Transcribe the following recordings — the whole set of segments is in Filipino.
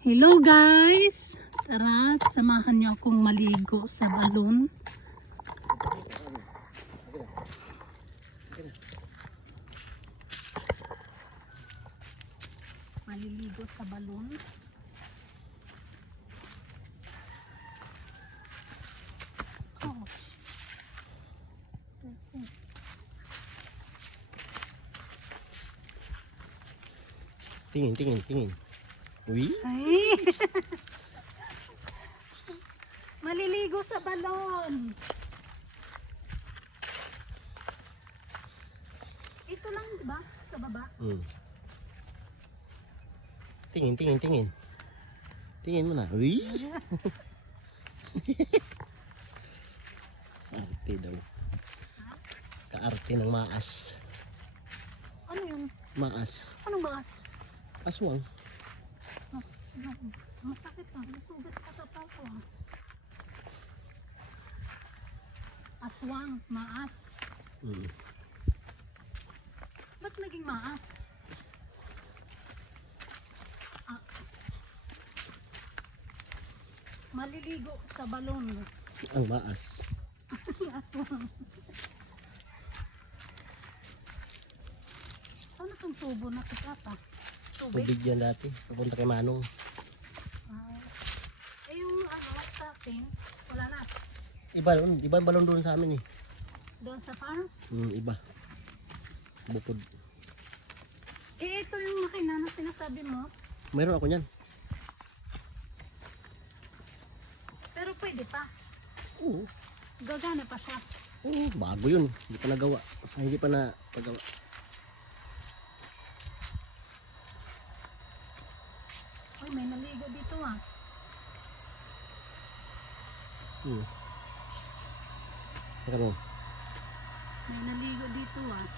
Hello guys! Tara, samahan niyo akong maligo sa balon. Maliligo sa balon. Ouch! Tingin. Uy, Ay! Maliligo sa balon. Ito lang, di ba? Sa baba. tingin. Tingin mo na. Uy. Arte daw. Kaarte ng maas. Ano yun? Maas. Anong baas? Aswang. Masakit na. Masugat ka tapal ko. Aswang, maas. Ba't naging maas? Maliligo sa balon. Ang maas. Aswang. Ano itong tubo na kitapa? Tubig? Tubig yan dati. Papunta kay Manong. Yung ano sa akin, wala na. Iba balon doon sa amin eh. Doon sa farm? Iba. Bukod. Ito yung makina na sinasabi mo. Mayroon ako niyan. Pero pwede pa. Oo. Gagana pa siya. Oo, bago yun. Hindi pa nagawa. Hindi pa na pagawa. Uy, may naligo dito ah. Teka mo. May naligo dito ah.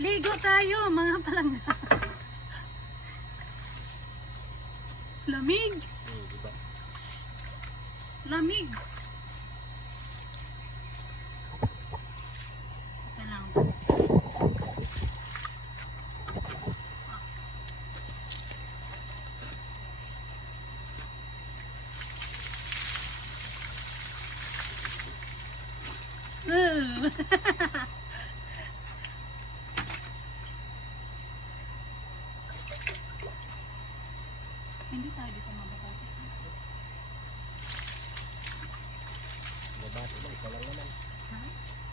Ligo tayo mga palangga. Lamig. Diba? Lamig. Teka lang. Hindi tayo dito mababati. Mabati ba? Ikaw lang naman. Ha?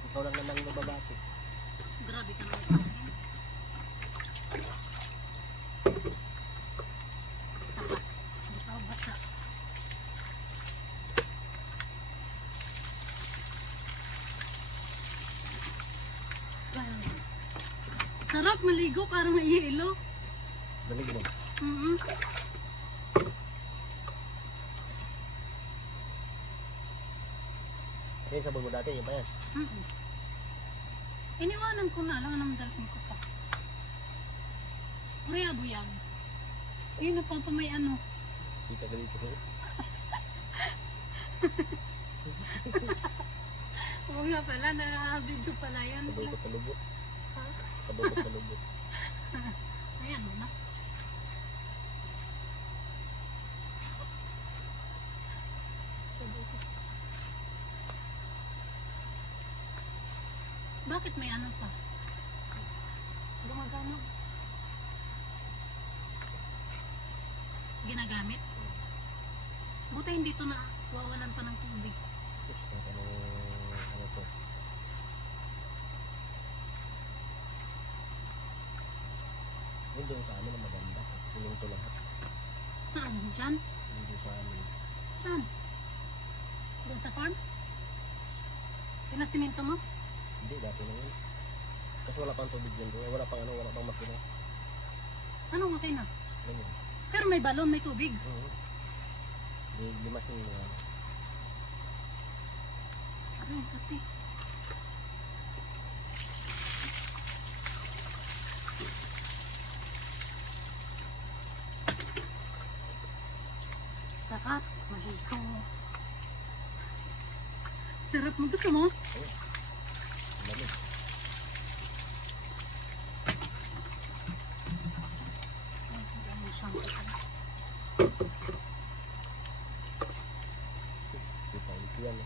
Ikaw lang naman mababati. Grabe ka naman sa akin. Sapat. Hindi pa ako basa. Sarap maligo para may yelo. Dalig mo. Yung sabon mo dati, yung ba yan? Iniwanan ko na lang ang dalhin ko pa. Mayabo yan. Yun na pa may ano. Kita ka dito. Oo nga pala, na-video pala yan. Kabukot sa lubot. Kabukot sa lubot. Ayan mo na. Bakit may ano pa? Gumagano? Ginagamit? Buti hindi ito na wawalan pa ng tubig. Diyos ko, ano to? Yun doon sa amin na maganda. Sininto lahat. Saan? Diyan? Yun doon sa amin. Saan? Doon sa farm? Pinasiminto mo? Hindi, dati na yun. Kasi wala pang tubig yun doon. Wala pang ano, wala pang makina. Anong makina? Ano yun? Pero may balon, may tubig. Limasin mo yan. Ano yung kape? Sarap. Maligo. Sarap mo. Gusto mo? Lamig. Kita itu yan.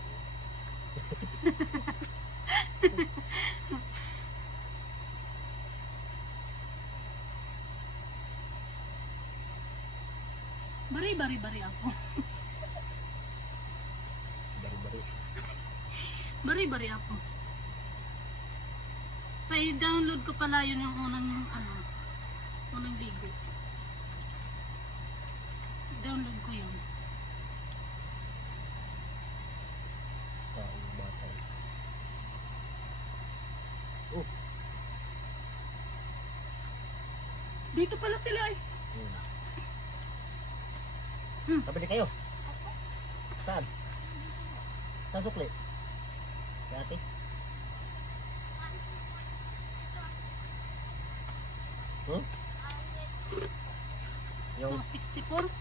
Bari ako. Bari-bari. Bari ako. Pa-download ko pala yun yung unang ligo. Download ko yun. Tao, batay. Oh. Dito pala sila eh. Pabili kayo. Saan? Sa sukli. Dati. Yung 64.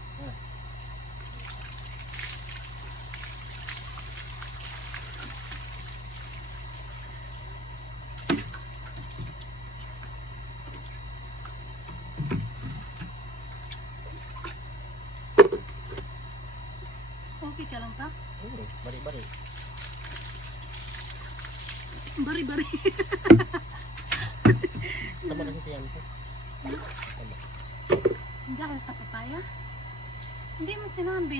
Okay ka lang pa? bari-bari. Bari. Sama kasi tiyan ko. Sama. Dahil sa papaya? Hindi mo sinabi.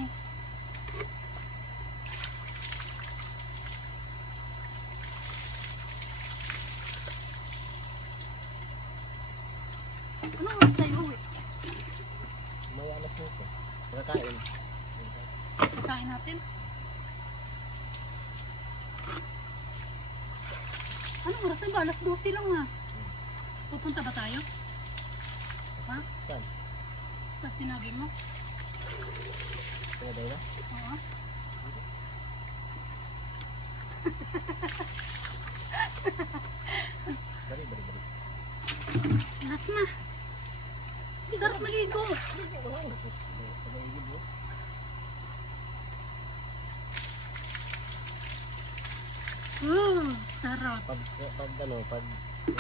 Anong oras tayo uwi? May alas nito. Pagkakain. Kain natin. Anong oras na ba? Alas 12 lang ha. Pupunta ba tayo? Ha? Saan? Sa sinabi mo? Pinaday na? Oo. Bari. Alas na. Sarap maligo. Sarap. Pag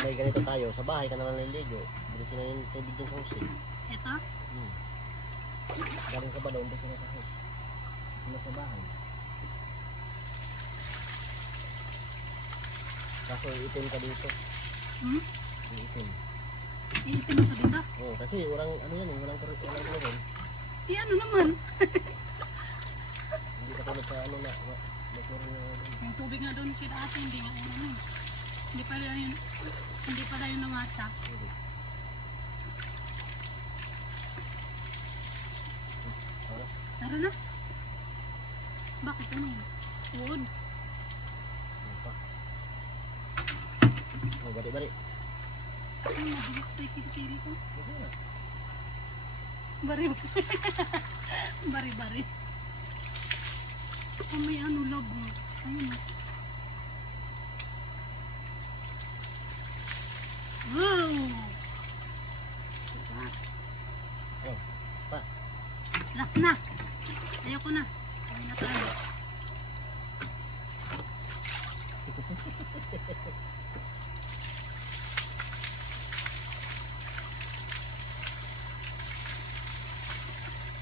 may ganito tayo, sa bahay ka naman naliligo. Bilisin na yung tubig dun sa hose. Ito? Galing sa balon, bilisin na sa hose. Sino sa bahay. Kaso iitim ka dito. Iitim. Iitim mo to dito? Oo, kasi walang ano yan eh, walang klorin. Ano naman? Hindi ka tulad sa ano na, may klorin na ano. Yung tubig nga doon kaya ate, hindi nga ano eh. Hindi pala yun nawasa. Tara na. Bakit ano? Wood. Bari. Ay, mabilis pa yung kilikili ko. Bari. Oh, may ano labo. Ayun. Wow! Sarap. Oh, pa. Last na. Ayoko na. Kami na tayo.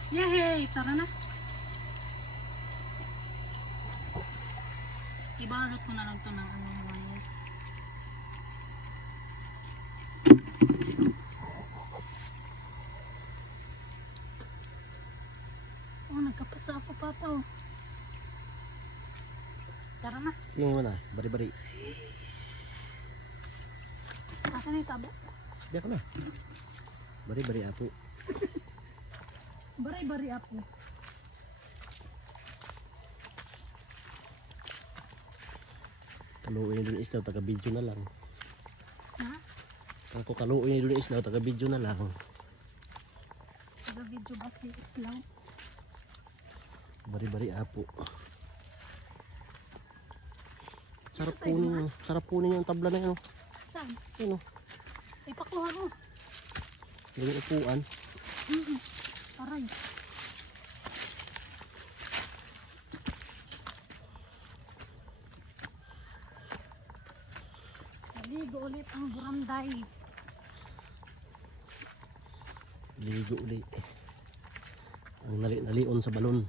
Yay! Tara na. Ibalot ko na lang to ng ano wire. Oh, nagkapasa ako papa oh. Tara na. Tingin mo na, bari. Asan na yung tabo? Diyan ka na. Bari apo. Bari ako. Kaluoy doon isla, taga-video na lang. Ha? Ako kaluoy doon isla, taga-video na lang. Taga-video ba si Islaw? Bari apo. Sarap punin yung tabla na yun. Saan? Yun o. Ipakuha mo. Yung upuan. Aray. ang buramday. Ligo uli. Ang nalion sa balon.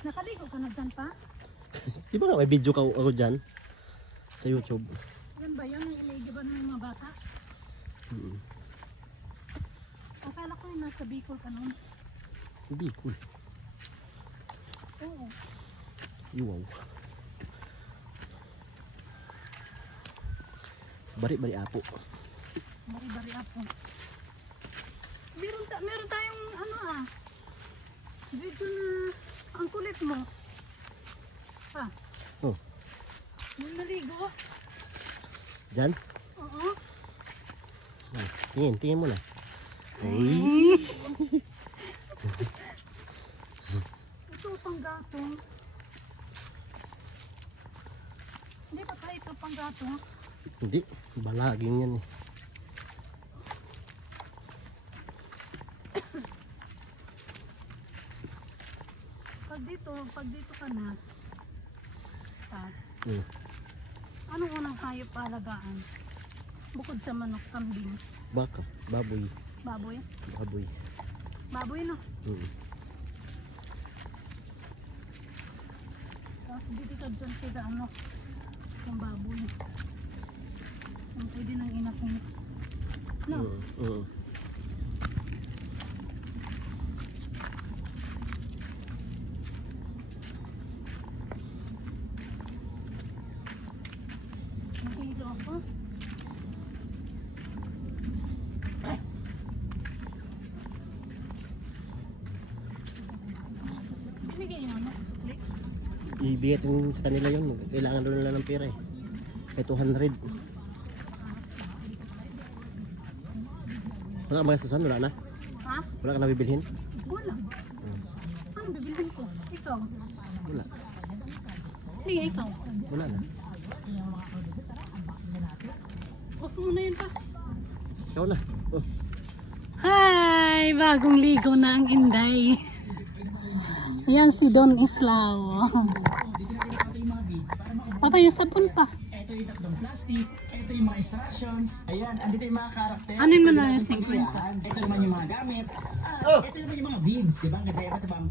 Nakaligo ka na dyan pa? Di ba nga may video ka ako dyan? Sa YouTube. Yan ba yun? Ang iligi ba ng mga bata? Akala ko yung nasa Bicol ka nun. Bicol. Oo. Wow. Bari-bari apo. Bari-bari ako. Meron tayong ano video na ang kulit mo. Ha? Oh. Yung naligo? Dyan? Oo. Tingin mo na. Uy. Ito panggatong. Hindi ba tayo ito panggatong? Hindi. Balaging yan eh. Pag dito ka na, Hmm. anong unang hayop alagaan? Bukod sa manok, kambing, Baka. Baboy. baboy? Baboy. Baboy no? Hmm. Tapos dito ka dyan sila ano, yung baboy. Yung pwede ng ina kong, no? Nakihilo ako. Binigay niyo ano, sukli? Ibigay din sa kanila yun. Kailangan doon nila ng pera eh. Kaya 200. Wala ka magastusan? Wala na? Ha? Wala ka na bibilhin? Wala. Ano bibilhin ko? Ikaw? Wala. Hindi, ikaw. Wala na. Off mo na yun pa. Ikaw na. Oh. Hi! Bagong ligo na ang Inday. Ayan si Don Islao. Papa, yung sabon pa. Ito yung tatlong plastic, ito yung mga instructions, ayan, andito yung mga karakter. Ano yung mga Ito 50? ito naman yung mga gamit, ito naman yung mga beads, diba? Ang ganda, iba't ibang